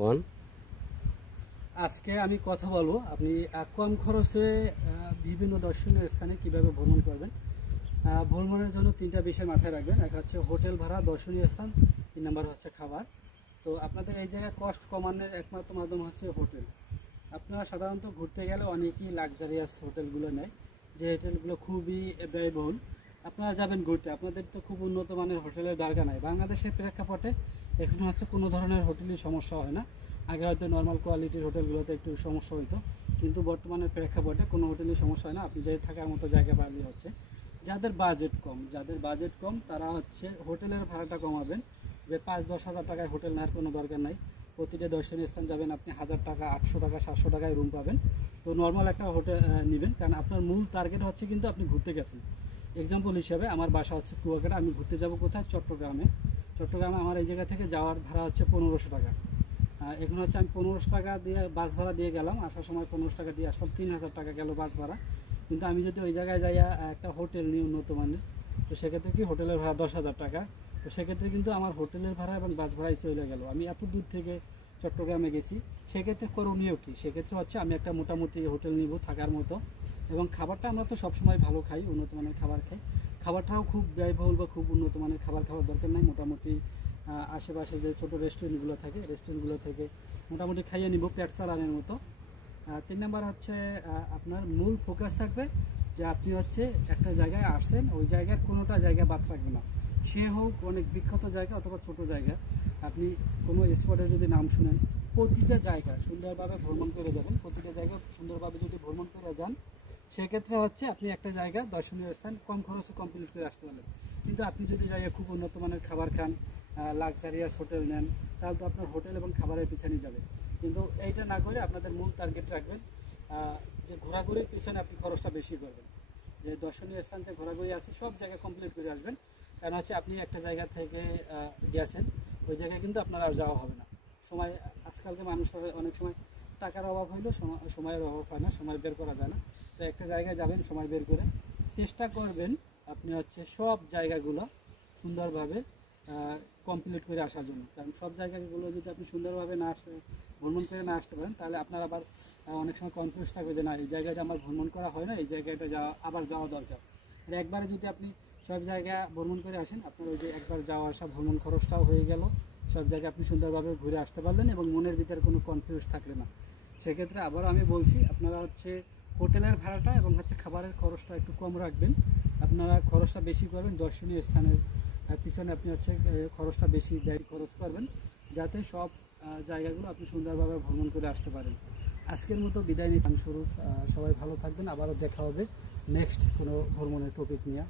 One আজকে আমি কথা বলবো আপনি কম খরচে বিভিন্ন দর্শনীয় স্থানে কিভাবে ভ্রমণ করবেন। ভ্রমণের জন্য তিনটা বিষয় মাথায় রাখবেন। এক হচ্ছে হোটেল ভাড়া, দর্শনীয় স্থান, 3 নাম্বার হচ্ছে খাবার। তো আপনাদের এই জায়গায় কস্ট কমানোর একমাত্র মাধ্যম হচ্ছে হোটেল। আপনারা সাধারণত ঘুরতে গেলে অনেকেই লাক্সারিয়াস হোটেলগুলো নেয়, যে হোটেলগুলো খুবই ব্যয়বহুল। আপনারা যাবেন ঘুরতে, আপনাদের তো খুব উন্নত মানের হোটেলের দরকার নাই। বাংলাদেশের প্রেক্ষাপটে এখন হচ্ছে কোনো ধরনের হোটেলের সমস্যা হয় না। আগে হয়তো নর্মাল কোয়ালিটির হোটেলগুলোতে একটু সমস্যা হতো, কিন্তু বর্তমানের প্রেক্ষাপটে কোনো হোটেলের সমস্যা হয় না। আপনি যে থাকার মতো জায়গা পাইলে হচ্ছে। যাদের বাজেট কম তারা হচ্ছে হোটেলের ভাড়াটা কমাবেন, যে 5-10 হাজার টাকায় হোটেল নেওয়ার কোনো দরকার নাই। প্রতিটা দর্শনীয় স্থান যাবেন আপনি 1000 টাকা, 800 টাকা, 700 টাকায় রুম পাবেন। তো নর্মাল একটা হোটেল নেবেন, কারণ আপনার মূল টার্গেট হচ্ছে কিন্তু আপনি ঘুরতে গেছেন। এক্সাম্পল হিসাবে আমার বাসা হচ্ছে কুয়াকাটা, আমি ঘুরতে যাব কোথায়? চট্টগ্রামে আমার এই জায়গা থেকে যাওয়ার ভাড়া হচ্ছে 1500 টাকা। এখন হচ্ছে আমি 1500 টাকা দিয়ে বাস ভাড়া দিয়ে গেলাম, আসার সময় 1500 টাকা দিয়ে আসলাম, 3000 টাকা গেল বাস ভাড়া। কিন্তু আমি যদি ওই জায়গায় যাইয়া একটা হোটেল নিই উন্নত মানের, তো সেক্ষেত্রে কি হোটেলের ভাড়া 10,000 টাকা। তো সেক্ষেত্রে কিন্তু আমার হোটেলের ভাড়া এবং বাস ভাড়াই চলে গেল। আমি এত দূর থেকে চট্টগ্রামে গেছি, সেক্ষেত্রে করণীয় কী? সেক্ষেত্রে হচ্ছে আমি একটা মোটামুটি হোটেল নিব থাকার মতো, এবং খাবারটা আমরা তো সবসময় ভালো খাই, উন্নত মানের খাবার খাই। খাবারটাও খুব ব্যয়বহুল বা খুব উন্নত মানের খাবার খাওয়ার দরকার নাই। মোটামুটি আশেপাশে যে ছোটো রেস্টুরেন্টগুলো থাকে, রেস্টুরেন্টগুলো থেকে মোটামুটি খাইয়ে নিব পেট চালানোর মতো। 3 নাম্বার হচ্ছে আপনার মূল ফোকাস থাকবে যে আপনি হচ্ছে একটা জায়গায় আসছেন, ওই জায়গার কোনোটা জায়গা বাদ থাকবে না। সে হোক অনেক বিখ্যাত জায়গা অথবা ছোট জায়গা, আপনি কোনো স্পটের যদি নাম শুনেন, প্রতিটা জায়গা সুন্দরভাবে ভ্রমণ করে যাবেন। প্রতিটা জায়গা সুন্দরভাবে যদি ভ্রমণ করে যান, সেক্ষেত্রে হচ্ছে আপনি একটা জায়গা দর্শনীয় স্থান কম খরচে কমপ্লিট করে আসতে পারবেন। কিন্তু আপনি যদি জায়গায় খুব উন্নত মানের খাবার খান, লাক্সারিয়াস হোটেল নেন, তাহলে তো আপনার হোটেল এবং খাবারের পিছনে যাবে। কিন্তু এইটা না করে আপনাদের মূল টার্গেট রাখবেন যে ঘোরাঘুরির পিছনে আপনি খরচটা বেশি করবেন। যে দর্শনীয় স্থান যে ঘোরাঘুরি আছে সব জায়গায় কমপ্লিট করে আসবেন। কারণ হচ্ছে আপনি একটা জায়গা থেকে গেছেন, ওই জায়গায় কিন্তু আপনার আর যাওয়া হবে না। সময় আজকালকে মানুষের অনেক সময় টাকার অভাব হইলেও সময়ের অভাব হয় না, সময় বের করা যায় না। তো একটা জায়গায় যাবেন সময় বের করে, চেষ্টা করবেন আপনি হচ্ছে সব জায়গাগুলো সুন্দরভাবে কমপ্লিট করে আসার জন্য। কারণ সব জায়গাগুলো যদি আপনি সুন্দরভাবে না আসতে ভ্রমণ করে না আসতে পারেন, তাহলে আপনার আবার অনেক সময় কনফিউজ থাকবে যে না, এই জায়গাটা আমার ভ্রমণ করা হয় না, এই জায়গাটা আবার যাওয়া দরকার। আর একবারে যদি আপনি সব জায়গা ভ্রমণ করে আসেন, আপনার ওই যে একবার যাওয়া আসা ভ্রমণ খরচটাও হয়ে গেল, সব জায়গায় আপনি সুন্দরভাবে ঘুরে আসতে পারলেন এবং মনের ভিতরে কোনো কনফিউজ থাকলে না। সেক্ষেত্রে আবারও আমি বলছি, আপনারা হচ্ছে হোটেলের ভাড়াটা এবং হচ্ছে খাবারের খরচটা একটু কম রাখবেন। আপনারা খরচটা বেশি করবেন দর্শনীয় স্থানের পিছনে, আপনি হচ্ছে খরচটা বেশি ব্যয় খরচ করবেন, যাতে সব জায়গাগুলো আপনি সুন্দরভাবে ভ্রমণ করে আসতে পারেন। আজকের মতো বিদায় নিচ্ছি। সবাই ভালো থাকবেন, আবারও দেখা হবে নেক্সট কোনো ভ্রমণের টপিক নিয়ে।